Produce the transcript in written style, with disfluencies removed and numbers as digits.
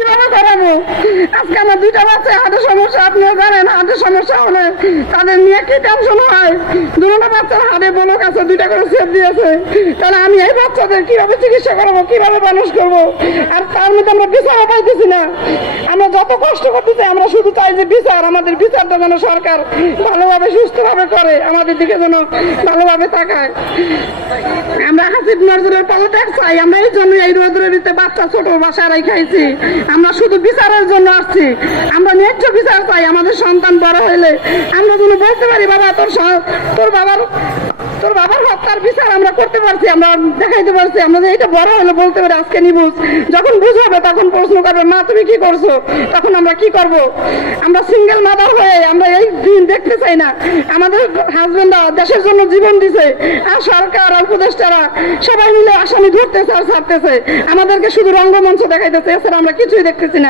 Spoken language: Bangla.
কিভাবে করাবো? আজকে আমার দুইটা বাচ্চা হার্টের সমস্যা, আপনিও জানেন হার্টের সমস্যা হলে তাদের নিয়ে কি টেনশন হয়। দুটো বাচ্চার হাড়ে বলক আছে, দুইটা করে সেপ দিয়েছে। তাহলে আমি এই বাচ্চাদের কিভাবে চিকিৎসা করাবো, কিভাবে মানুষ করবো? আর তার মধ্যে আমরা বিচারও পাইতেছি না। আমরা যত কষ্ট করতেছি, আমরা শুধু চাই যে বিচার, আমাদের বিচারটা যেন সরকার ভালোভাবে সুস্থভাবে করে, আমাদের দিকে যেন ভালোভাবে তাকায়। আমরা হাসিব নজরুলের পদত্যাগ চাই। আমরা এই জন্য এই রোদের ভিতরে বাচ্চা ছোট বাসায় খাইছি। আমরা শুধু বিচারের জন্য আসছি। আমরা ন্যায্য বিচার চাই। আমাদের সন্তান বড় হইলে আমরা যেন বলতে পারি, বাবা তোর বাবার হত্যার বিচার আমরা করতে পারছি, আমরা দেখাইতে পারছি। আমরা যে এটা বড় হলে বলতে পারি আজকে নিবুজ, যখন বুঝাবে তখন প্রশ্ন করবে, মা তুমি কি করছো? তখন আমরা কি করব? আমরা সিঙ্গেল মাদার হয়ে আমরা এই দিন দেখতে চাই না। আমাদের হাজবেন্ডরা দেশের জন্য জীবন দিছে, আর সরকার আর উপদেষ্টারা সবাই মিলে আসামি ধরতেছে আর ছাড়তেছে। আমাদেরকে শুধু রঙ্গমঞ্চ দেখাইতেছে, এছাড়া আমরা কিছুই দেখতেছি না।